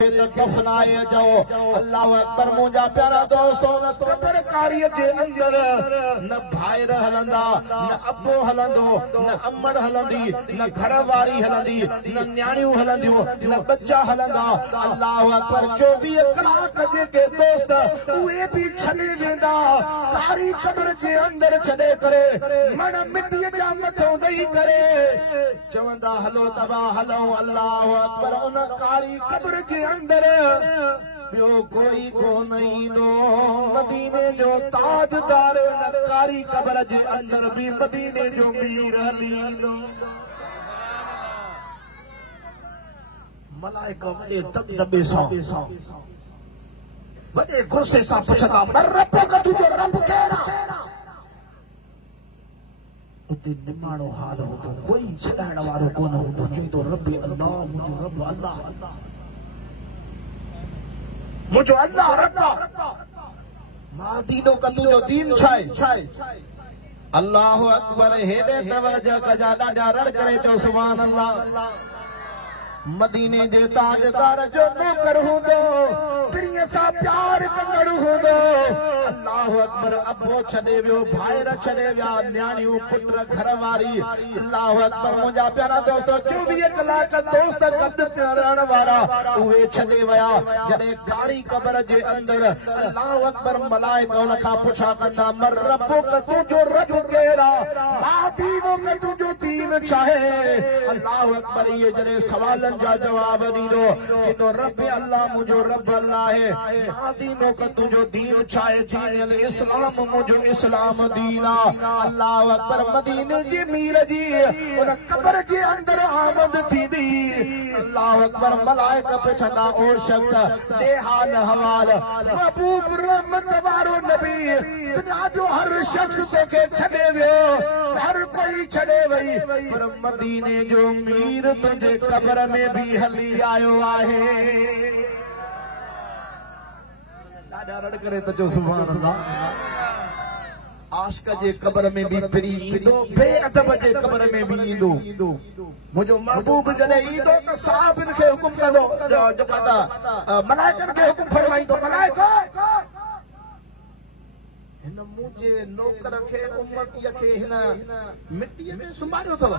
दफनाए जाओ। अल्लाह अकबर मुंहिंजा प्यारा दोस्तों न कबर कारीअ जे अंदर न भाइर हलंदा न अबो हलंदो न अमड़ हलंदी न घरवारी हलंदी न न्याणियूं हलंदियूं न बच्चा हलंदा। अल्लाह अकबर 24 कलाक जेके दोस्त उहे भी छॾे वेंदा कारी कबर जे अंदर छॾे करे मण मिटीअ जा मथो ॾेई करे चवंदा हलो तबा हलो। अल्लाह अकबर उन कारी कबर जे अंदर ॿियो कोई कोन ईंदो। मदीने जो ताजदार न कारी कबर जे अंदर भी मदीने जो मीर हली ईंदो। मलाइका वॾे दबदबे सां वॾे गुस्से सां पुछंदा मर रब का तुंहिंजो रब केरु आहे? उते निमाणो हाल हूंदो कोई छॾाइण वारो कोन हूंदो। चवंदो रब अल्लाह मुंहिंजो रब अल्लाह मुझो अल्लाह रब्बा मां दीनो का तुंहिंजो दीन छा आहे? अल्लाह अकबर हेॾे तवजह कजा ॾाढा रड़ करे चओ सुभान अल्लाह। मदीने जे ताजदार जो नौकर हूंदो प्रिय सां प्यार कंदड़ हूंदो। अल्लाह अकबर अबो छॾे वियो भाइर छॾे विया न्याणियूं पुट घरवारी। अल्लाह अकबर मुंहिंजा प्यारा दोस्त 24 कलाक दोस्त गॾु करण वारा उहे छॾे विया। जॾहिं कारी कबर जे अंदर अल्लाह अकबर मलाइका उन खां पुछा कंदा मर रबो का तुंहिंजो रब केरु आहे? मां दीनो का तुंहिंजो दीन छा आहे? अल्लाह अकबर इहे जॾहिं सवालनि जा जवाब ॾींदो चवंदो रब अल्लाह मुंहिंजो रब अल्लाह आहे। मां दीनो का तुंहिंजो दीन छा आहे? दीन इस्लाम मुंहिंजो इस्लाम दीन आहे। अल्लाह अकबर मदीने जे मीर जी उन कबर जे अंदर आमद थींदी। अल्लाह अकबर मलाइका पुछंदा ओ शख्स दे हाल हवाल महबूब रहमत वारो नबी दुनिया जो हर शख्स तोखे छॾे वियो हर कोई छॾे वई पर मदीने जो मीर तुंहिंजे कबर में भी हली आयो आहे। ॾाढा रड़ करे त जो सुभान अल्लाह। आशिक जे कबर में भी फिरी ईंदो बेअदब जे कबर में भी ईंदो। मुंहिंजो महबूब जॾहिं ईंदो त साहिबनि खे हुकुम कंदो मलाइकनि खे हुकुम फरमाईंदो मलाइका हिन मुंहिंजे नौकर खे उम्मतीअ खे हिन मिटीअ में सुम्हारियो अथव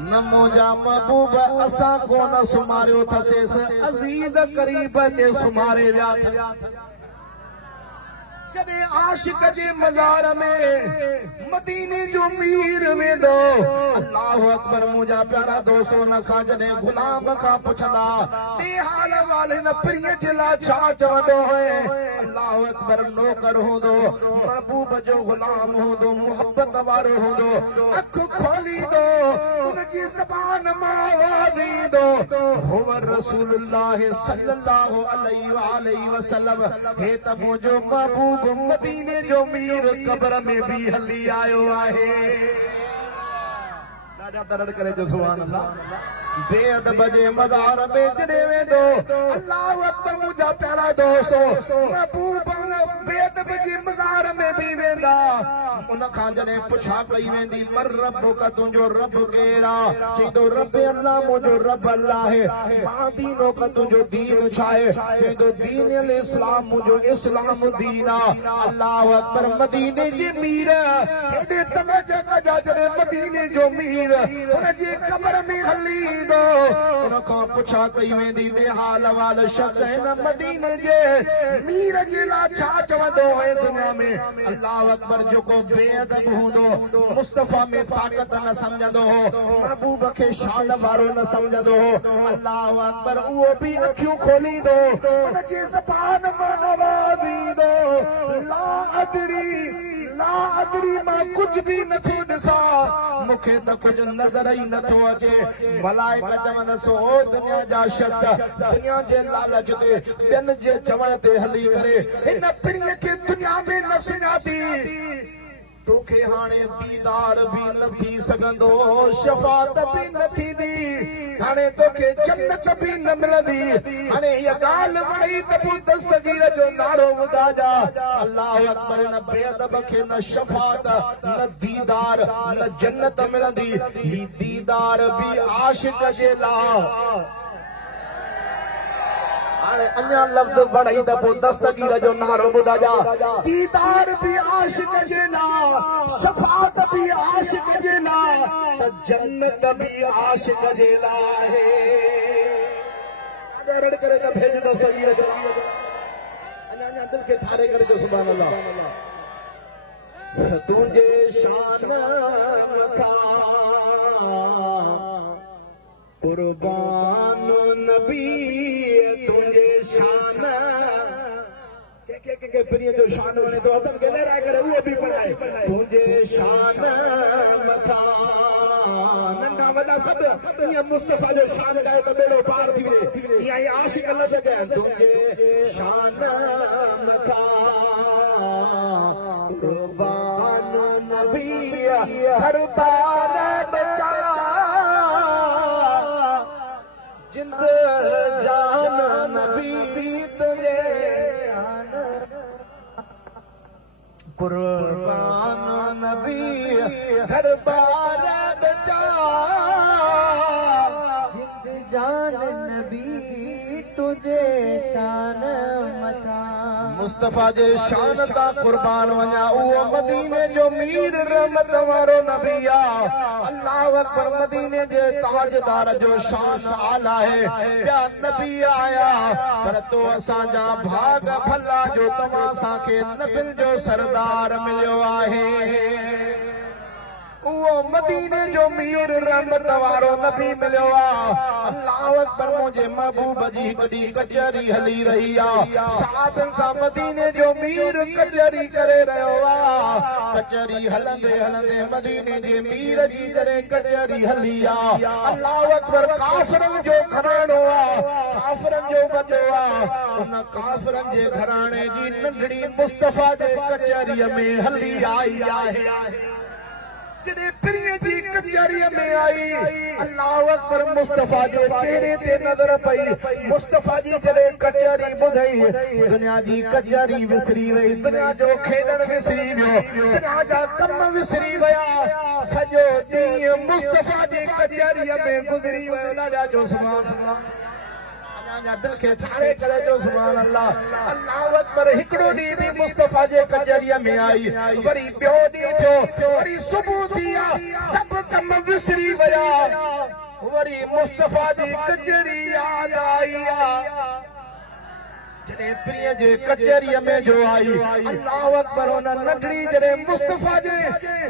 न मुंहिंजा महबूब असां कोन सुम्हारियो अथसि अज़ीज़ करीब ते सुम्हारे विया। जॾहिं आशिक जे मज़ार में मदीने जो मीर वेंदो अल्लाह अकबर मुंहिंजा प्यारा दोस्त उन खां जॾहिं गुलाम खां पुछंदा ॿे हाल वाले न प्रिय जे लाइ छा चवंदो है? अल्लाह अकबर नौकर हूंदो महबूब जो गुलाम हूंदो मोहब्बत वारो हूंदो अखि खोलींदो उनजी ज़बान मां आवाज़ ईंदो हुव रसूलुल्लाह सल्लल्लाहु अलैहि वसल्लम हे त मुंहिंजो महबूब मदीने जो मीर कबर में भी हली आयो आहे। ॾाढा दरड़ करे जो सुभान अल्लाह। बेअदब जे मज़ार में जॾहिं वेंदो अल्लाह अकबर मुंहिंजा प्यारा दोस्तो महबूब बेअदब जे मज़ार में भी वेंदा उन खां जॾहिं पुछा कई वेंदी मर रब का तुंहिंजो रब केरु आहे? चवंदो रब अल्लाह मुंहिंजो रब अल्लाह आहे। मां दीनो का तुंहिंजो दीन छा आहे? चवंदो दीन इस्लाम मुंहिंजो इस्लाम दीन आहे। अल्लाह अकबर मदीने जे मीर हेॾे तवजह कजा जॾहिं मदीने जो मीर उनजी कबर में हली ईंदो उन खां पुछा कई वेंदी बे हाल वाल शख्स हिन मदीने जे मीर जे लाइ छा चवंदो है दुनिया में? अल्लाह अकबर जेको बेअदब हूंदो मुस्तफा में ताक़त न समझंदो हो महबूब खे शान वारो न समझंदो हो अल्लाह अकबर उहो भी अखियूं खोलींदो उनजी ज़बान मां आवाज़ ईंदो ला अदरी मां कुछ भी नथो ॾिसां मूंखे त कुछ नज़र ई नथो अचे। मलाइका चवंदसि ओ दुनिया जा शख्स दुनिया जे लालच ते ॿियनि जे चवण ते हली करे हिन प्रिय खे दुनिया में न सुञाती तोखे हाणे दीदार भी न थी सघंदो शफाअत भी न थींदी हाणे तोखे जन्नत भी न मिलंदी। हाणे इहा ॻाल्हि वणी त पोइ दस्तगीर जो नारो ॿुधाइजा। अल्लाह अकबर न बेअदब खे न शफाअत न दीदार न जन्नत मिलंदी। ही दीदार भी आशिक जे लाइ अन्या लफ्ज़ बढ़ाई त पोइ दस्तगीर जो नारो ॿुधा जा दीदार भी आशिक जे लाइ शफाअत भी आशिक जे लाइ त जन्नत भी आशिक जे लाइ आहे रड़ करे त भेज दस्तगीर जो अन्या दिल खे ठारे करे जो सुभान अल्लाह तुंहिंजे शान मथा कुर्बान नबी तुंहिंजे शान के प्रिय जो शान वणे तो अदब के लहराए करे उहो बि पढ़ाए तुंहिंजे शान मथा नंढा वॾा सभु ईअं मुस्तफ़ा जो शान ॻाए त बेड़ो पार थी वञे ईअं ई आशिक लफ़्ज़ चया तुंहिंजे शान मथा कुर्बान नबी हर बार बचा जिंद जान नबी तुझे कुर्बान नबी हर बार बचा जिंद जान नबी तुझे शान मथा मुस्तफ़ा जे शान ता कुर्बान वञा उहो मदीने जो मीर रहमत वारो नबी आहे अल्लाह अकबर मदीने जे ताजदार जो शान आला है ॿिया नबी आया पर तो असांजा भाग भला जो तव्हां असांखे नबियुनि जो सरदार मिलियो आहे वो मदीने जो मीर रहमत वारो नबी मिलियो आहे अल्लाह अकबर मुझे महबूब जी कड़ी कचहरी हली रही आहे साहबन सां मदीने जो मीर कचहरी करे रहियो आहे कचहरी हलंदे हलंदे मदीने जे मीर जी जॾहिं कचहरी हली आहे अल्लाह अकबर काफ़िरनि जो घराणो आहे काफ़िरनि जो वॾो आहे उन काफ़िरनि जे घराणे जी नंढड़ी मुस्तफ़ा जे कचहरीअ में हली आई आहे जॾहिं प्रिय जी कचहरीअ में आई अल्लाह अकबर मुस्तफ़ा जे चेहरे ते नज़र पई मुस्तफ़ा जी जॾहिं कचहरी ॿुधई दुनिया जी कचहरी विसरी वई दुनिया जो खेॾण विसरी वियो दुनिया जा कम विसरी विया सॼो ॾींहुं मुस्तफ़ा जी कचहरीअ में गुज़री वियो लाॾा जो सुभान दिल के ठारे करे जो सुभान अल्लाह अल्लाह अकबर हिकड़ो ॾींहुं भी मुस्तफ़ा जे कचहरीअ में आई वरी ॿियो ॾींहुं थियो वरी सुबुह थी सब कम विसरी विया वरी मुस्तफ़ा जी कचहरी याद आई जॾहिं प्रिय जे कचहरीअ में जो आई अल्लाह अकबर उन नंढड़ी जॾहिं मुस्तफ़ा जे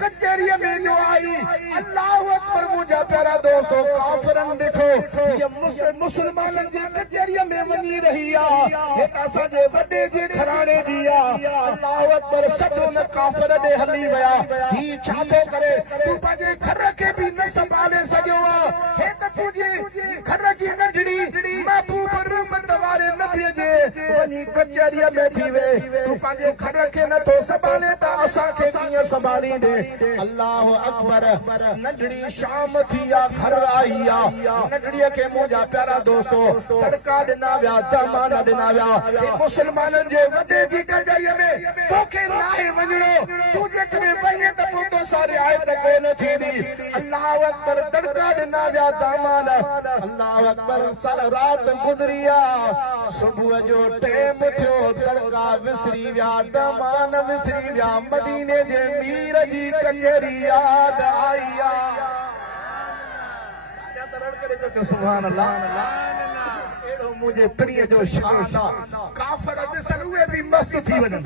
कचहरीअ में जो आई अल्लाह अकबर मुंहिंजा प्यारा दोस्तो काफ़िरनि ॾिठो हीअ मुस्लमाननि जे कचहरीअ में वञी रही आहे हिक असांजे वॾे जे घराणे जी आहे अल्लाह अकबर सभु उन काफ़िर ॾे हली विया ही छा थो करे तूं पंहिंजे घर खे बि न संभाले सघियो आहे हे त तुंहिंजे घर जी नंढड़ी महबूब रहमत वारे नबीअ जे वञी कचहरीअ में थी वे तूं पंहिंजे घर खे नथो संभाले त असांखे कीअं संभालींदे अल्लाह अकबर नंढड़ी शाम थी आहे घर आई आहे नंढड़ीअ खे मुंहिंजा प्यारा दोस्तो तड़का ॾिना विया दामान ॾिना विया मुस्लमाननि जे वॾे जी कचहरीअ में तोखे नाहे वञणो तूं जेकॾहिं वञे त पोइ तोसां रिआयत कोन थींदी अल्लाह अकबर तड़का ॾिना विया दामान अल्लाह अकबर सारी राति गुज़री आहे सुबुह जो टेम थियो तड़का विसरी विया दामान विसरी विया मदीने जे मीर जी कचहरी याद आई सुभान अल्लाह एड़ो मुझे प्रिय जो शान काफ़िर ॾिसण उहे बि मस्त थी वञनि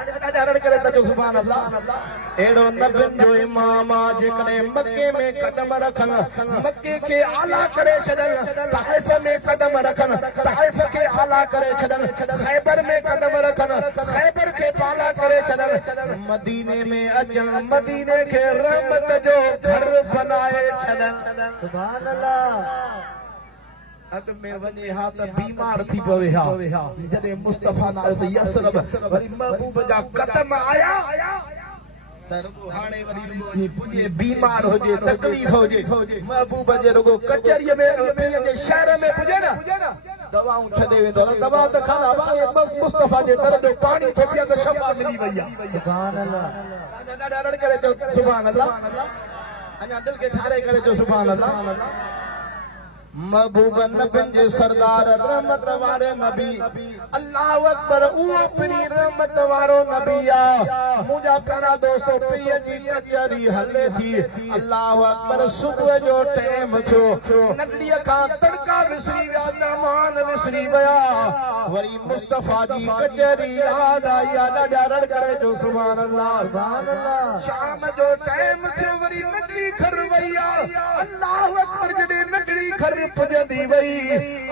सुभान अल्लाह एड़ो नबियुनि जो इमाम जेकॾहिं मके में कदम रखनि मके खे आला करे छॾनि ताइफ़ में कदम रखनि ताइफ़ खे आला करे छॾनि ख़ैबर में कदम रखनि ख़ैबर खे पाला करे छॾनि मदीने में अचनि मदीने खे रहमत जो घर बनाए छॾनि सुभान अल्लाह अग में वने हा त बीमार थी पवे हा जॾहिं मुस्तफ़ा न आयो त यसरब वरी महबूब जा कदम आया त रुगो हाणे वरी रुगो पुजे बीमार हुजे तकलीफ़ हुजे महबूब जे रुगो कचहरीअ में जे शहर में पुजे न दवाऊं छॾे वेंदो दवा त खाना मुस्तफ़ा जे दर जो पाणी थो पिया त शफ़ा मिली वई आहे सुभान अल्लाह ॾाढा रड़ करे चओ सुभान अल्लाह अञा दिल खे ठारे करे चओ सुभान अल्लाह महबूब नबियुनि जे सरदार रहमत वारे नबी अल्लाहु अकबर उहो पिरी रहमत वारो नबी आ मुंहिंजा प्यारा दोस्तो पीअ जी कचहरी हले थी अल्लाहु अकबर सुबुह जो टाइम थियो नगड़ीअ खां तड़का विसरी विया तमान विसरी विया वरी मुस्तफा जी कचहरी याद आई ॾाढा रड़ करे जो सुभान अल्लाह शाम जो टाइम थियो वरी नगड़ी घर वई अल्लाहु अकबर जॾहिं नगड़ी घर पुॼंदी वई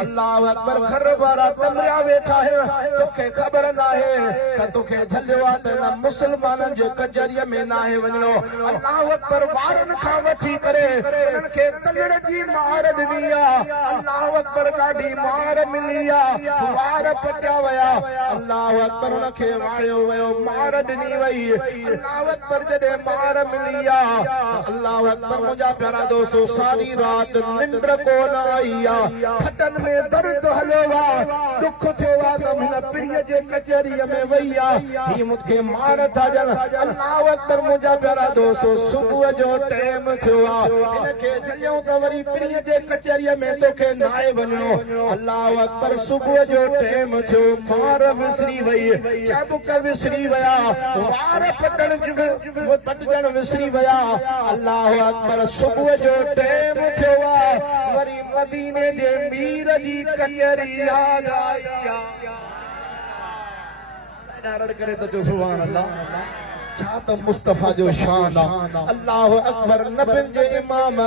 अल्लाहु अकबर घर वारा तमरिया वेठा है तोखे ख़बर नाहे त तोखे झलियो आहे त न मुस्लमाननि जे कचहरीअ में नाहे वञणो अल्लाहु अकबर वारनि खां वठी करे उन्हनि खे तलड़ जी मार ॾिनी आहे अल्लाहु अकबर ॾाढी मार मिली आहे वार पटिया विया अल्लाहु अकबर उनखे वारियो वियो मार ॾिनी वई अल्लाहु अकबर जॾहिं मार मिली आहे अल्लाहु अकबर मुंहिंजा प्यारा दोस्तो सारी रात निंड कोन आई आहे खटनि में दर्द हलियो आहे दुख थियो आहे त हिन पिरीअ जे कचहरीअ में वई आहे ही मूंखे मार था ॾियनि अल्लाहु अकबर मुंहिंजा प्यारा दोस्तो सुबुह जो टाइम थियो आहे हिनखे झलियूं त वरी पिरीअ जे कचहरीअ में तोखे नाहे वञणो अल्लाहु अकबर सुबुह जो टाइम थियो मार विसरी वई चाबुक विसरी विया वार पटजण विसरी विया अल्लाहु अकबर सुबुह जो टाइम थियो आहे वरी मदीने जे मीर जी कचहरी याद आई रड़ करे त जो सुभान अल्लाह छा त मुस्तफा जो शान आहे अल्लाहु अकबर नबियुनि जे इमाम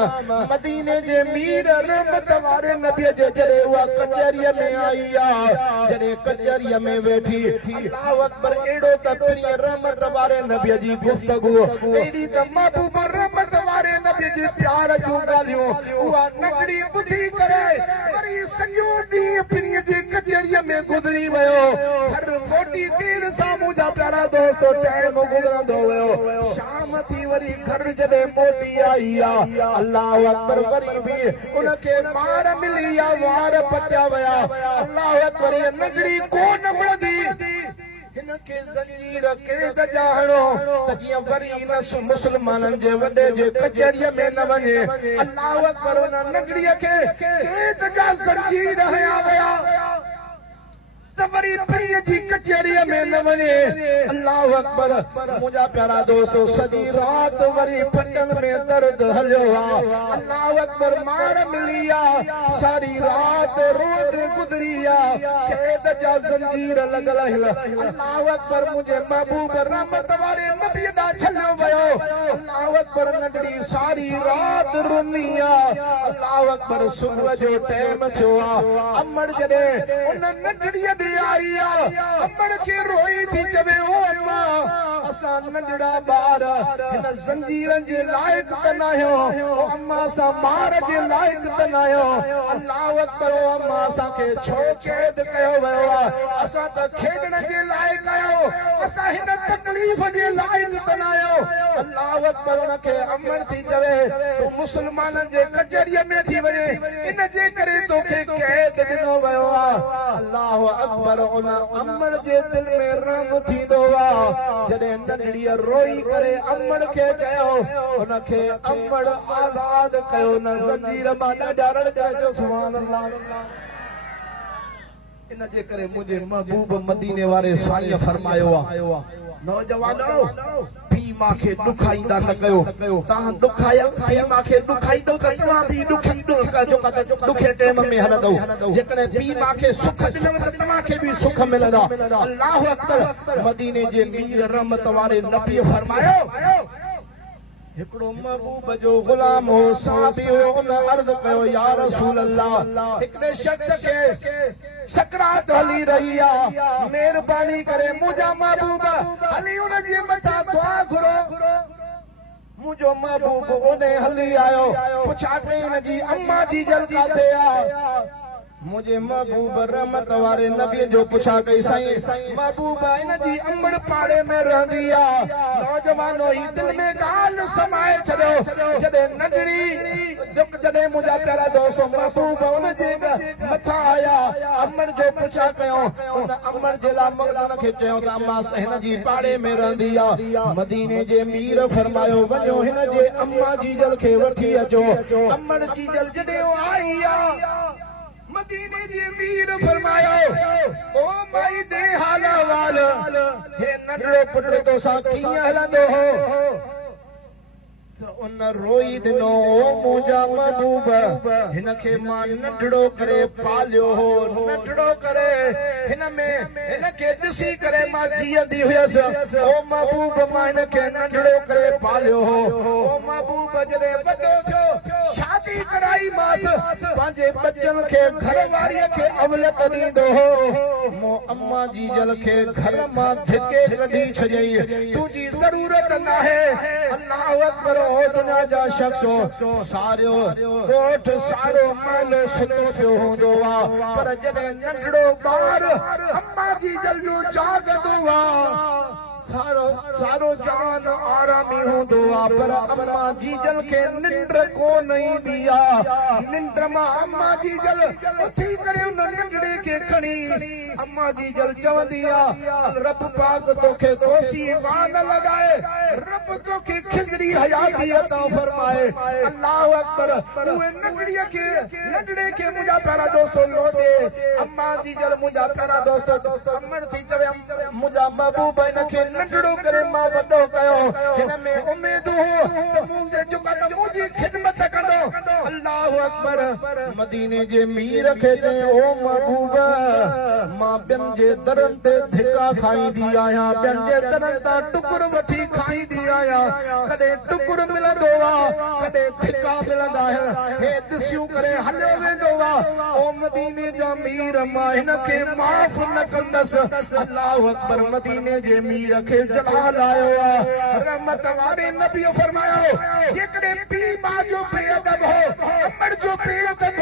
मदीने जे मीर रहमत वारे नबीअ जे जॾहिं उहा कचहरीअ में आई आहे जॾहिं कचहरीअ में वेठी अल्लाहु अकबर अहिड़ो त प्रिय रहमत वारे नबीअ जी गुफ़्तगू अहिड़ी त महबूब रहमत वारे नबीअ जे प्यार जूं ॻाल्हियूं उहा नगड़ी ॿुधी करे वरी सॼो ॾींहुं प्रिय जे कचहरीअ में गुज़री वियो घर मोटी देर सां मुंहिंजा प्यारा दोस्तो टाइम गुज़रंदो वियो शाम थी वरी घर जॾहिं मोटी आई आहे अल्लाहु अकबर वरी बि उनखे मार मिली आहे वार पटिया विया अल्लाहु अकबर नगड़ी कोन मिलंदी हिनखे ज़ंजीर कैद जा हणो त जीअं वरी न मुस्लमाननि जे वॾे जे कचहरीअ में न वञे अल्लाहु अकबर उन नगड़ीअ खे कैद जा ज़ंजीर हया विया त वरी पिरीअ जी कचहरीअ में न वञे अल्लाहु अकबर मुंहिंजा प्यारा दोस्तो सॼी रात वरी पटनि में दर्द हलियो आहे अल्लाहु अकबर मार मिली आहे सारी रात रोद गुज़री आहे कैद जा ज़ंजीर लॻल अल्लाहु अकबर मुंहिंजे महबूब रहमत वारे नबी ॾांहुं छलियो वियो अल्लाहु अकबर नगड़ी सारी रात रुनी आहे अल्लाहु अकबर सुबुह जो टाइम थियो आहे अमड़ जॾहिं उन नगड़ीअ आई अमड़ के रोई थी चवे ओ अम्मा असां नंढड़ा ॿार हिन ज़ंजीरनि जे लाइक़ त न आहियूं ओ अम्मा असां मार जे लाइक़ त न आहियूं अल्लाहु अकबर ओ अम्मा असांखे छो कैद कयो वियो आहे असां त खेॾण जे लाइक़ आहियूं असां हिन तकलीफ़ जे लाइक़ त न आहियूं अल्लाहु अकबर उनखे अमड़ थी चवे तूं मुस्लमाननि जे कचहरीअ में थी वञे इन जे करे तोखे कैद ॾिनो वियो आहे अल्लाहु अकबर उन अमड़ जे दिल में रहम थींदो आहे जॾहिं नंढड़ीअ रोई करे अमड़ खे चयो उनखे अमड़ आज़ाद कयो न ज़ंजीर मां ॾाढा रड़ करे जो सुभान अल्लाह इन जे करे मुंहिंजे महबूब मदीने वारे साईं फरमायो आहे नौजवानो पी मांखे ॾुखाईंदा न कयो तव्हां ॾुखायो पी मांखे ॾुखाईंदो त तव्हां बि ॾुखे टाइम में हलंदव जेकॾहिं पी मांखे सुख ॾिनव त तव्हांखे बि सुख मिलंदा अल्लाहु अकबर मदीने जे मीर रहमत वारे नबी फरमायो हिकिड़ो महबूब जो गुलाम हो साहबी हो उन अर्ज़ कयो या रसूल अल्लाह हिकिड़े शख्स खे सकरात हली रही आहे महिरबानी करे मुंहिंजा महबूब हली उन जे मथां दुआ घुरो मुंहिंजो महबूब ओॾे हली आयो पुछा कई हुन जी अम्मा जी जल्दी काथे आहे मुझे महबूब रहमत वारे नबी जो पुछा कई साईं महबूब इन जी अमड़ पाड़े में रहंदी आहे नौजवानो ही दिल में गाल समाए छॾियो जॾहिं नंढड़ी जॾहिं मुंहिंजा प्यारा दोस्त महबूब उन जे मथां आया अमन जो पुछा कयो उन अमन जे ला मगन खे चयो त अम्मा हिन जी पाड़े में रहंदी आ मदीने जे मीर फरमायो वञो हिन जे अम्मा जी जल खे वठी अचो अमन जी जल जॾहिं आई आ मदीने जे मीर फरमायो ओ माई दे हाला वाल हे नंढड़ो पुट तो सा कीअं हलंदो हो उन रोई दिनो मुंहिंजा महबूब हिन खे मां नंढड़ो करे पालियो हो नंढड़ो करे हिन खे ॾिसी करे मां जीअंदी हुयसि ओ महबूब मां हिन खे नंढड़ो करे पालियो हो ओ महबूब जॾहिं वॾो थियो शादी कराई मांस पंहिंजे बचनि खे घर वारीअ खे अवलत ॾींदो हो मूं अम्मा जी जल खे घर मां धिके कढी छॾियई तुंहिंजी ज़रूरत नाहे अल्लाहु अकबर ओ दुनिया जा शख्सो सारो ॻोठ सारो महल सुतो पियो हूंदो आहे पर जॾहिं नंढड़ो ॿार अम्मा जी जल जो जाॻंदो आहे सारो जवान आरामी हूंदो आहे पर अम्मा जी जल खे निंड कोन ईंदी आहे निंड मां अम्मा जी जल उथी करे उन नंढड़े खे खणी अम्मा जी जल चवंदी आहे रब पाक तोखे कोसी वान लॻाए रब तोखे खिज़री हयाती अता फरमाए अल्लाहु अकबर उहे नंढड़े खे मुंहिंजा प्यारा दोस्तो लोटे अम्मा जी जल मुंहिंजा प्यारा दोस्तो अमर थी चवे मुंहिंजा महबूब हिन खे नंढड़ो करे मां वॾो कयो हिन में उम्मीद हो त मुंहिंजे जेका त मुंहिंजी ख़िदमत कंदो अल्लाहु अकबर मदीने जे मीर खे चयो ओ महबूब मां ॿियनि जे दरनि ते धिका खाईंदी आहियां ॿियनि जे दरनि तां टुकुर वठी खाईंदी आहियां कॾहिं टुकुर मिलंदो आहे कॾहिं धिका मिलंदा आहिनि हे ॾिसियूं करे हलियो वेंदो आहे ओ मदीने जा मीर मां हिन खे माफ़ न कंदसि अल्लाहु अकबर मदीने जे मीर खे जलाल आयो आहे रहमत वारे नबी फरमायो जेकॾहिं पीउ मां जो बेअदब हो अमर जो बेअदब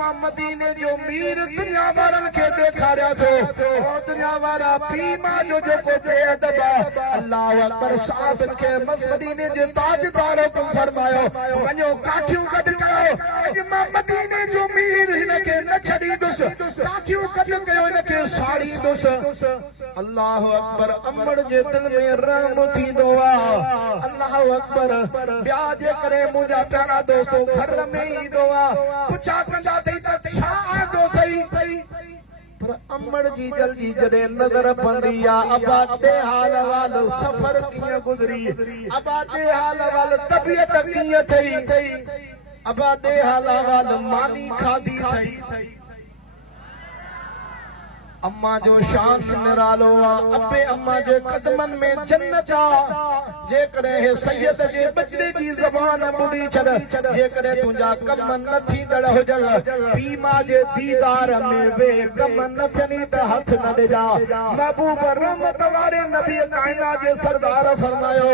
मां मदीने जो मीर दुनिया वारनि खे ॾेखारिया थो ओ दुनिया वारा पीउ मां जो जेको बेअदब आहे अल्लाहु अकबर साहिब खे मदीने जे ताजदार तुम फरमायो वञो काठियूं गॾु कयो अॼु मां मदीने जो मीर हिन खे न छॾींदुसि काठियूं गॾु कयो हिन खे साड़ींदुसि अल्लाहु अकबर अमर जे दिल में रहम थींदो आहे अल्लाहु अकबर ॿिया जे करे मुंहिंजा प्यारा दोस्तो घर में ईंदो आहे पुछा कंदा अथई त छा आंदो अथई पर अमर जी जल जी जॾहिं नज़र पवंदी आहे अबा ॾे हाल वाल सफ़र कीअं गुज़री अबा ॾे हाल वाल तबियत कीअं अथई अबा ॾे हाल वाल मानी खाधी अथई अम्मा जो शान निरालो आहे अबे अम्मा जे कदमनि में जन्नत आहे जेकॾहिं हे सैयद जे बचड़े जी ज़बान ॿुधी छॾ जेकॾहिं तुंहिंजा कम न थींदड़ हुजनि पीउ मां जे दीदार में वे कम न थियनि त हथ न ॾिजा महबूब रहमत वारे नबी काइनात जे सरदार फरमायो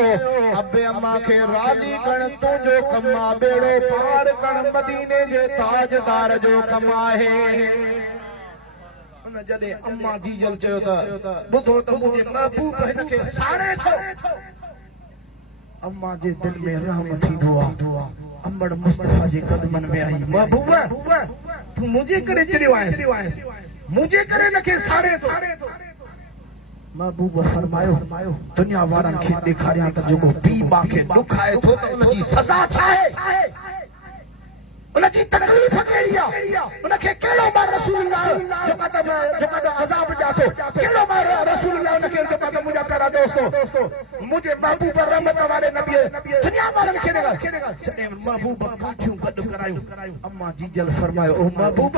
अबे अम्मा खे राज़ी करण तुंहिंजो कम आहे बेड़ो पार करण मदीने जे ताजदार जो कम आहे जॾहिं अम्मा जी जल चयो त ॿुधो त मुंहिंजे महबूब हिन खे साड़े थो अम्मा जे दिल में रहम थींदो आहे अमर मुस्तफा जे कदमनि में आई महबूब तूं मुंहिंजे करे चढ़ियो आहीं मुंहिंजे करे हिन खे साड़े थो महबूब फरमायो दुनिया वारनि खे ॾेखारियां त जेको पीउ मां खे ॾुखाए थो त उन जी सज़ा छा आहे उनकी तकलीफ केड़ी आ उनके केड़ो बार रसूलुल्लाह जो का अज़ाब जातो केड़ो बार रसूलुल्लाह उनके जो का मुझे प्यारा दोस्तों मुझे महबूब रहमत वाले नबी दुनिया वारन के देगा चने महबूब काठियों गड करायो अम्मा जी जल फरमायो ओ महबूब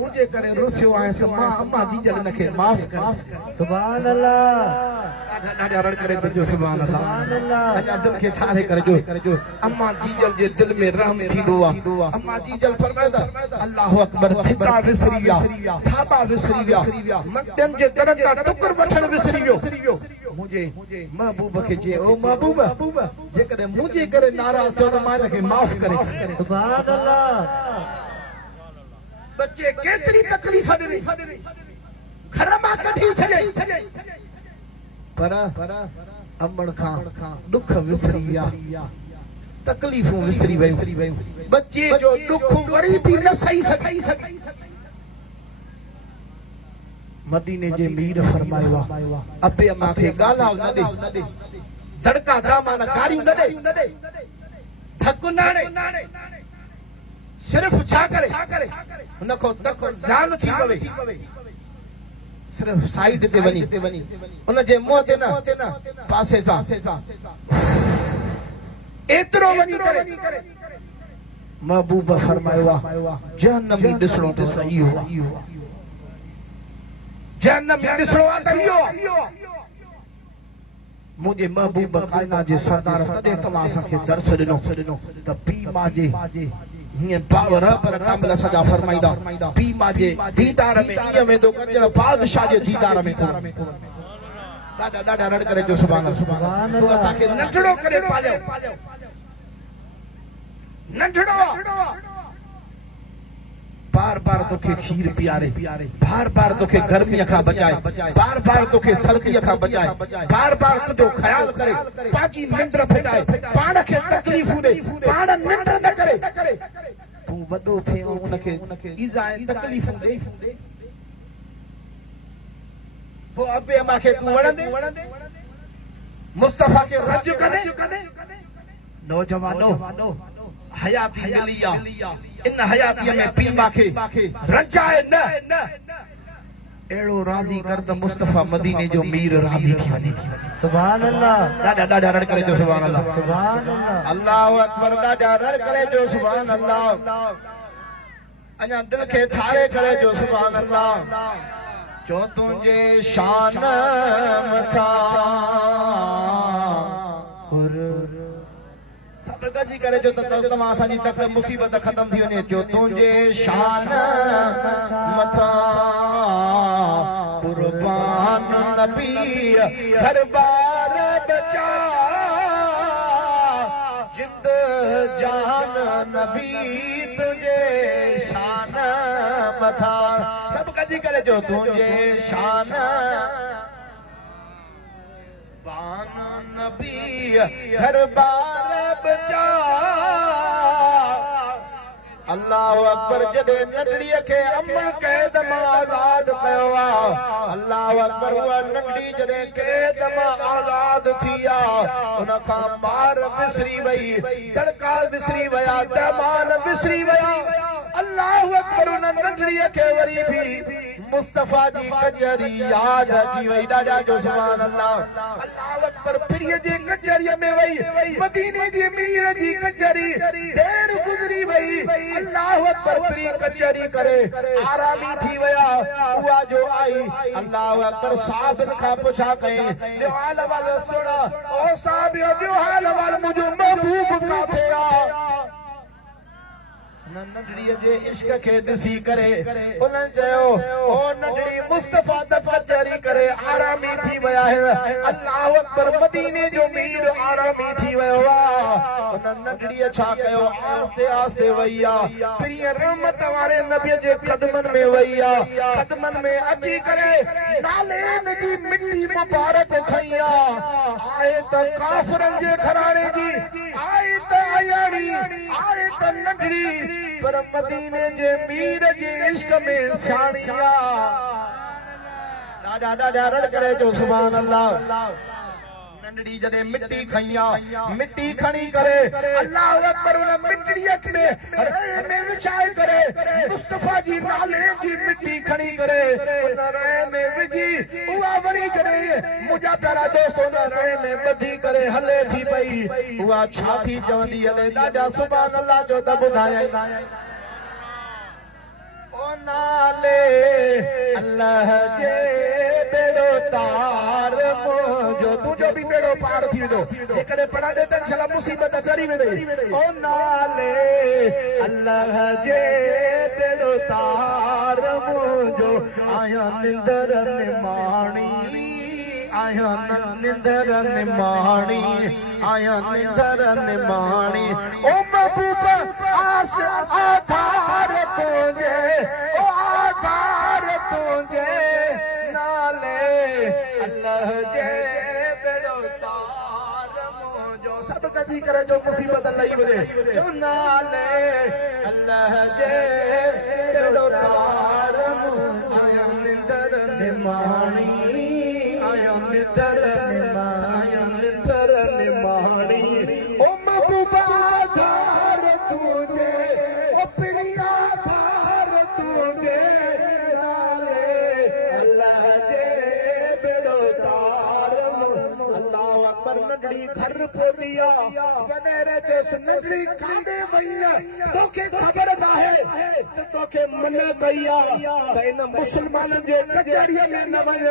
मुझे करे रुसियो आए तो मां अम्मा जी जल नके माफ कर सुभान अल्लाह डाडा रड़ करे तो सुभान अल्लाह अजा दिल के छाड़े कर जो अम्मा जी जल जे दिल में रहम थींदो आहे अम्मा जी जल फरमायो अल्लाहु अकबर थिका विसरी विया थाबा विसरी विया मक्तन जे दरन का टुकर वठण विसरी वियो मुझे महबूब के जे ओ महबूब जेकॾहिं मुझे करे नाराज़ थियो त मां इनखे माफ़ करे सुभान अल्लाह बच्चे केतरी तकलीफ ॾिनी घर मां कढी छॾे पर अमड़ खां दुख विसरी विया तकलीफूं विसरी वयूं बच्चे जो दुख वरी भी न सही सके मदीने जे मीर फरमायो अबे अम्मा खे गालाव न दे धड़का दामा न गारियूं न दे धक न आणे सिर्फ छा करे उनको तक जान थी पवे सिर्फ साइड ते वनी उन जे मुंह ते न पासे सा एतरो वनी करे महबूब फरमायो जहन्नमी दिसणो त सही हो जहन्नमी दिसणो त इहो मुझे महबूब कायनात जे सरदार तडे तमा सके दर्श दिनो त पी माजे हिय बावर पर कामल सदा फरमाईदा पी माजे दीदार में इय में दो कंजण बादशाह जे दीदार में को डाडा डाडा रड़ करे जो सुभान अल्लाह तो असा के नठड़ो करे पालियो नठड़ो बार बार तोखे खीर पियारे बार बार तोखे गर्मी खा बचाए बार बार तोखे सर्दी खा बचाए बार बार तुझो ख्याल करे पाची निंद्र फिटाए पाण खे तकलीफ दे पाण निंद्र न करे तू वडो थे उनके ईजा तकलीफ दे वो अबे अम्मा खे तू वणंदे मुस्तफा के रज कदे नौजवानो हयाती मिलिया इन हयाती में पी माखे रजाए न एड़ो राजी कर त मुस्तफा मदीने जो मीर राजी थी वने सुभान अल्लाह डाडा डाडा रड़ करे जो सुभान अल्लाह अल्लाहु अकबर डाडा रड़ करे जो सुभान अल्लाह अञा दिल के ठारे करे जो सुभान अल्लाह जो तुझे शान मथा जी करे जो तमा असांजी तक मुसीबत खत्म थी वने जो तुझे शान मथा कुर्बान नबी हर बार बचा जिंद जान नबी तुझे शान मथा सब कजी करे जो तुझे शान बान नबी हर बार बचा अल्लाह अकबर जदे नडड़ी के अमल कैद मां आजाद कयो अल्लाह अकबर वा नडड़ी जदे कैद मां आजाद थिया उनका मार बिसरी वई धड़का बिसरी वया दमान बिसरी वया अल्लाह अकबर उन नडड़ी के वरी भी मुस्तफा जी कचहरी याद अची वई डाडा जो सुभान अल्लाह अल्लाह अकबर फिर जे कचहरी में वई मदीने जी मीर जी कचहरी देर गुजरी वई अल्लाह अकबर फिर कचहरी करे आरामी थी वया हुआ जो आई अल्लाह अकबर साहब का पूछा कहीं जो हाल वाल सुना ओ साहब जो हाल वाल मुझे महबूब का थे नडड़ी जे इश्क के दिसी करे उन्हनि चयो ओ नडड़ी मुस्तफा द कचहरी करे आरामी थी वया है अल्लाह अकबर मदीने जो मीर आरामी थी वयो उन नडड़ी छा कयो आस्ते आस्ते वईया फिर रहमत वाले नबी जे कदमन में वईया कदमन में अची करे नाले जी मिट्टी मुबारक खइया आए त काफरन जे घराणे जी आए त अयाड़ी आए त नडड़ी पर मदीने जे मीर जे इश्क में साणिया डाडा डाडा रड़ करे जो सुभान अल्लाह नंडड़ी जदे मिट्टी खइया मिट्टी खणी करे अल्लाह अकबर उन मिट्टी में रे में विछाए करे मुस्तफा जी नाले जी मिट्टी खणी करे उन रे में विजी उहा वरी करे मुजा प्यारा दोस्तों न रे में बधी करे हले थी पई उहा छा थी चवंदी हले डाडा सुभान अल्लाह जो त बुधाया ओ नाले अल्लाह जे बेड़ो तार जो तू जो भी बेड़ो पार थी दो एकड़े पढ़ा दे त छला मुसीबत डरी वेंदे ओ नाले अल्लाह जे बेड़ो तार जो आया निंदर निमाणी आया निंदर निमाणी आया निंदर निमाणी ओ महबूब आस आधार तुझे ओ आधार तुझे नाले अल्लाह जे बेड़ो तार जो सब कजी करे जो मुसीबत लई वजे जो नाले अल्लाह जे बेड़ो तार आया निंदर नंढड़ी घर पहुती आ वनेरे चोस नंढड़ी कांडे वई तोखे खबर नाहे त तोखे मन कई आ त इन मुसलमाननि जे कचहरीअ में न वञ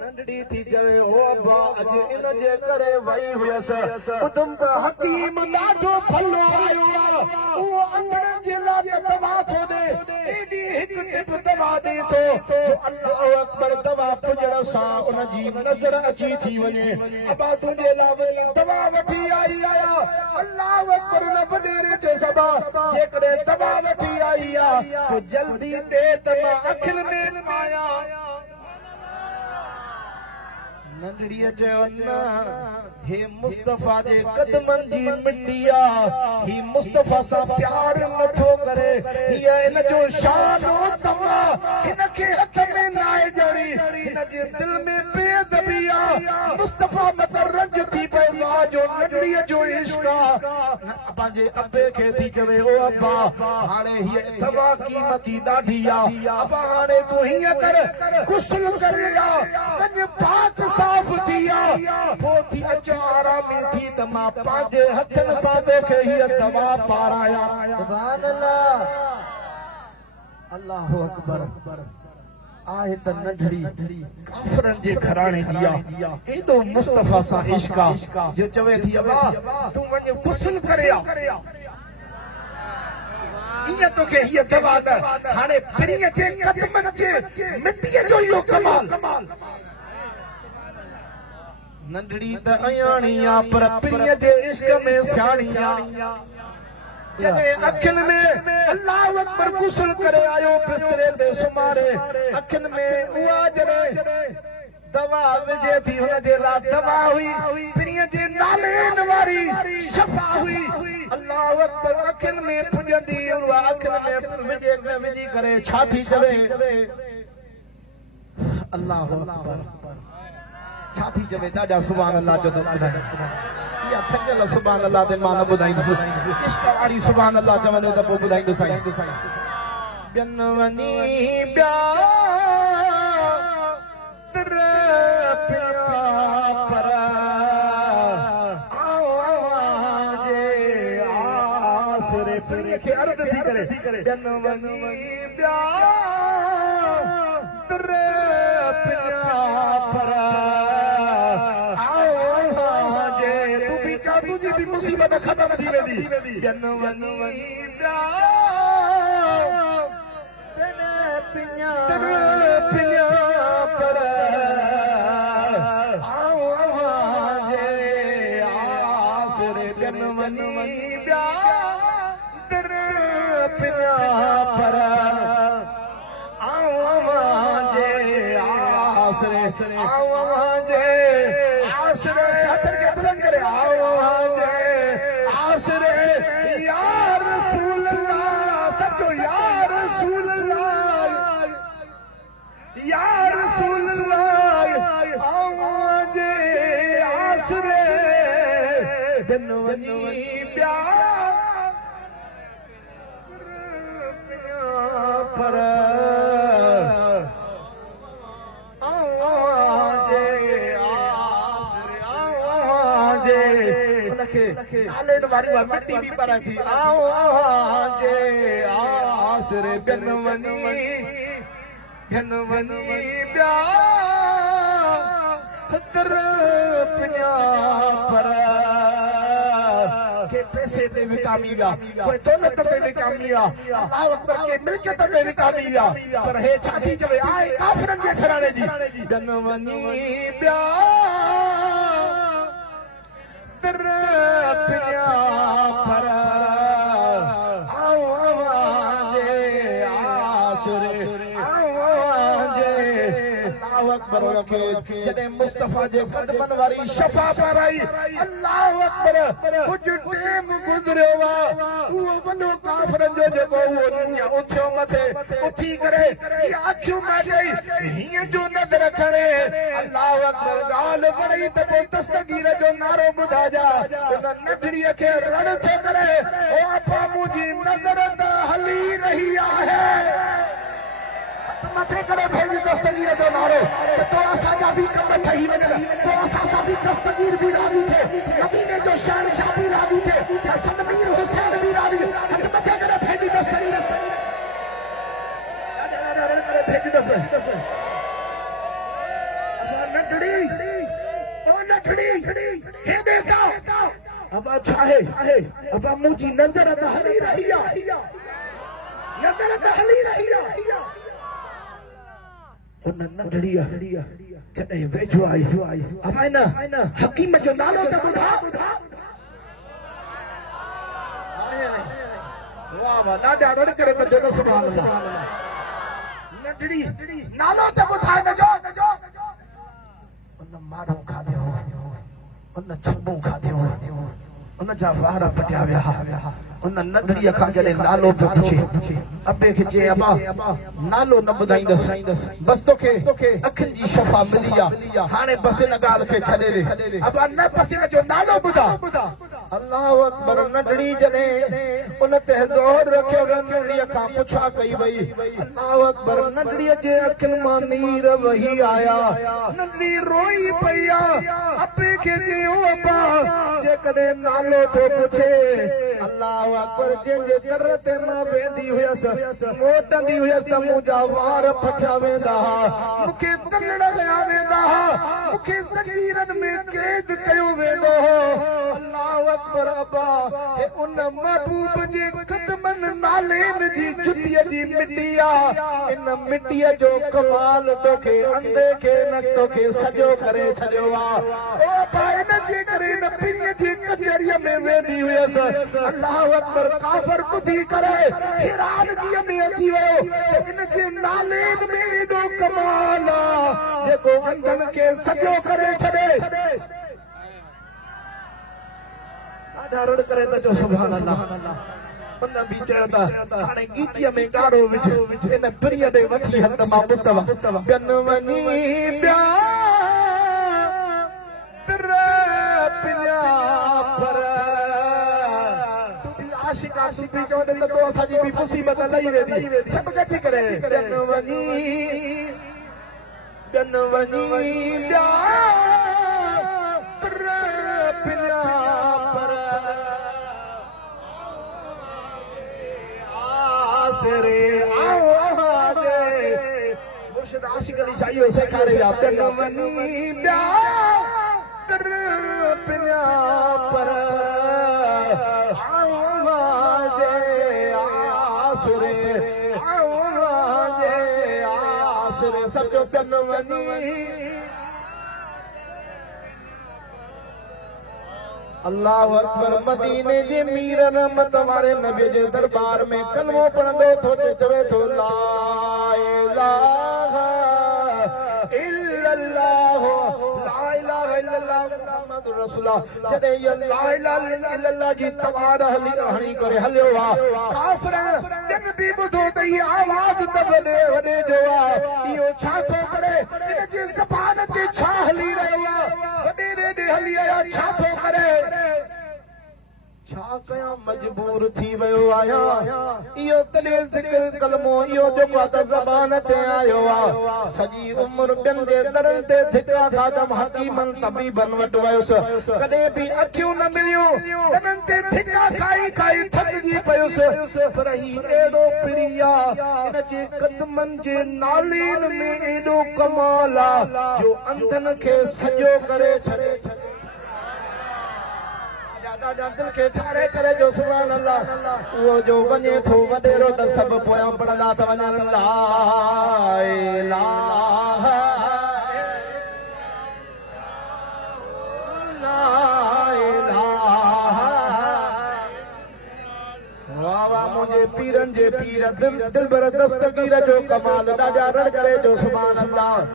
नंढड़ी थी चवे ओ अब्बा अॼु इन जे करे वई हुयसि ॿुधुम त हकीम ॾाढो भलो आयो आ उहो अंधड़नि जे लाइ दवा थो ॾे एॾी हिकु टिप दवा ॾे थो जो अल्लाहु अकबर दवा पुॼण सां उन जी नज़र अची थी वञे अबा तुंहिंजे लाइ वञी दवा वठी आई आया अल्लाहु अकबर न वॾेरे चयो सबा जेकॾहिं दवा वठी आई आ तो जल्दी ॾे त मां अखियुनि में पाया नंढड़ीअ चयो न हे मुस्तफ़ा जे कदमनि जी मिटी आ ही मुस्तफ़ा सां प्यार नथो करे हीअ इन जो शान तमा हिन खे हथ में नाहे जड़ी हिन जे दिल में बेअदबी आ मुस्तफ़ा मत रंज थी पए मां जो नंढड़ीअ जो इश्क आ पंहिंजे अबे खे थी चवे ओ अब्बा हाणे हीअ दवा क़ीमती ॾाढी आ अब्बा हाणे तूं हीअं कर गुस्ल करे आ वञ पाक साफ़ थी आ पोइ थी अच आरामी थी त मां पंहिंजे हथनि सां तोखे हीअ दवा पाराया सुभान अल्लाह अल्लाहु अकबर आहे त नंढड़ी काफ़रनि जे घराणे जी आ एॾो मुस्तफ़ा सां इश्क आ जो चवे थी अब्बा तूं वञ गुस्ल करे आ ईअं तोखे हीअ दवा न हाणे पीरीअ जे कदमनि जे मिटीअ जो इहो कमाल नंढड़ी त अयाणी आ पर पीरीअ जे इश्क में सियाणी आ जॾहिं अखियुनि में अल्लाहु अकबर गुस्ल करे आयो बिस्तरे ते सुम्हारे अखियुनि में उहा जॾहिं दवा विझे थी हुन जे लाइ दवा हुई पीरीअ जे नाले वारी शफ़ा हुई अल्लाहु अकबर अखियुनि में पुॼंदी उहा अखियुनि में विझी करे छा थी चवे अल्लाहु अकबर छा थी चवे ॾाढा सुभान अल्लाह जो त ॿुधाए इहा थकियल सुभान अल्लाह ते मां न ॿुधाईंदुसि इश्क वारी सुभान अल्लाह चवंदे त पोइ ॿुधाईंदुसि ॿियनि वञी ॿिया पर आसरे पीरीअ खे अर्ज़ थी करे ॿियनि वञी ॿिया तुझी भी मुसीबत खत्म थी वेंदी ॿियनि वञी पिया पर आसरे ॿियनि वञी ॿिया पिया पर आसरे हथनि खे बुलंद करे आसरे या रसूल अल्लाह सचो या रसूल अल्लाह या रसूल अल्लाह आवाज़े आसरे बिन वनी प्या पर मिट्टी भी पर थी आसरे बिन वनी प्या पर के पैसे ते विकामी विया कोई दौलत ते विकामी विया अल्लाह अकबर के मिल्कियत ते विकामी विया पर हे छा थी चवे आहे काफ़िरनि जे घराणे जी बिन वनी प्या पिया पर जॾहिं मुस्तफ़ा जे कदमनि वारी शफ़ा पाराई अल्लाहु अकबर कुझु टाइम गुज़रियो आहे उहो वॾो काफ़िरनि जो जेको उहो उथियो मथे उथी करे अखियूं माटई हीअं जो नज़र खणे अल्लाहु अकबर ॻाल्हि वणी त पोइ दस्तगीर जो नारो ॿुधाइजा उन नंढड़ीअ खे रण थो करे ओ आपा मुंहिंजी नज़र त हली रही आहे मथे करे भेज दस्तगीर जो नारो तो असांजा भी कम ठही वञनि तो असां काफी दस्तगीर भी राजी थे, मदीने जो शहंशाह भी राजी थे, हसन मीर हुसैन भी राजी थे। हथ मथे करे भेजी दस्तगीर भेजी दस्तगीर अब नटड़ी ओ नटड़ी हे बेटा अब अच्छा है अब मुझी नजर त हली रही नजर त हली रही उन नंढड़ीअ जॾहिं वेझो आई अब न हकीम जो नालो त ॿुधा वाह वाह ॾाढा रड़ करे त जॾहिं सुभाणे अल्लाह नंढड़ी नालो त ॿुधा न जो उन मारो खाधो उन छंबू खाधो उन जा वार पटिया विया उन नंढड़ीअ खां जॾहिं नालो पियो पुछे अबे खे चए अबा नालो न ॿुधाईंदसि बस तोखे अखियुनि जी शफ़ा मिली आहे हाणे बस इन ॻाल्हि खे छॾे ॾे अबा न बस इन जो नालो ॿुधा अल्लाहु अकबर नंढड़ी जॾहिं उन ते ज़ोर रखियो नंढड़ीअ खां पुछा कई वई अल्लाहु अकबर नंढड़ीअ जे अखियुनि मां नीर वही आया नंढड़ी रोई पई अबे खे चयो अबा जेकॾहिं नालो थो पुछे अल्लाहु अकबर जंहिंजे दर ते मां वेंदी हुयसि मोटंदी हुयसि त मुंहिंजा वार फटिया वेंदा मूंखे तलड़ कया वेंदा मूंखे ज़ंजीरनि में क़ैद कयो वेंदो अल्लाहु अकबर अबा उन महबूब जे क़दमनि नालेनि जी जुतीअ जी मिटी इन मिटीअ जो कमाल तोखे अंधे खे न तोखे सॼो करे छॾियो ओ अबा इन जे करे इन पिणीअ जी कचहरीअ में वेंदी हुयसि अल्लाहु अकबर काफ़र ॿुधी करे हैरानगीअ में अची वियो इन जे नालेनि में एॾो कमाल जेको अंधनि खे सॼो करे छॾे ॾाढा रड़ करे त जो सुभाण अल्लाह उन बि चयो त हाणे गीचीअ में ॻाढ़ो विझ इन पिणीअ ॾे वठी हल त मां मुस्तफा ॿियनि वञी ॿिया आशिका तू भी चवंदे त तो असांजी बि मुसीबत लही वेंदी सभु गॾिजी करे ॿियनि वञी ॿिया पिया पर आसरे मुर्शिद आशिक अली शाह इहो सेखारे विया ॿियनि वञी ॿिया पिया पर सॼो पियनि वञी अल्लाहु अकबर मदीने जे मीर रहमत वारे नबी जे दरबार में कलमो पढ़ंदो थो चवे थो ला इलाहा इल्लल्लाह ला इलाहा इल्लल्लाह मुहम्मद रसूलुल्लाह जॾहिं इहा ला इलाहा इल्लल्लाह जी तवार हणी करे हलियो काफ़िर ॿियनि बि ॿुधो त इहा आवाज़ त वॾे जो इहो छा थो करे इन जी ज़बान ते छा हली रहियो वॾे ॾे हली आया छा थो करे छा कयां मजबूर थी वियो आहियां इहो तॾहिं ज़िक्र कलमो इहो जेको आहे त ज़बान ते आयो सॼी उमिरि ॿियनि जे दरनि ते धिका खाधमि हकीमनि तबीबनि वटि वियुसि कॾहिं बि अखियूं न मिलियूं दरनि ते धिका खाई खाई थकिजी पियुसि पर ही अहिड़ो पिरी इन जे क़दमनि जे नालीनि में एॾो कमाल जो अंधनि खे सॼो करे छॾे दिल खे ठारे करे जो सुभान अल्लाह उहो जो वञे थो वॾेरो त सभु पोयां पढ़ंदा त वञनि ला इलाहा वाह वाह मुंहिंजे पीरनि जे पीर दिलबर दस्तगीर जो कमाल ॾाढा रड़ करे जो सुभान अल्लाह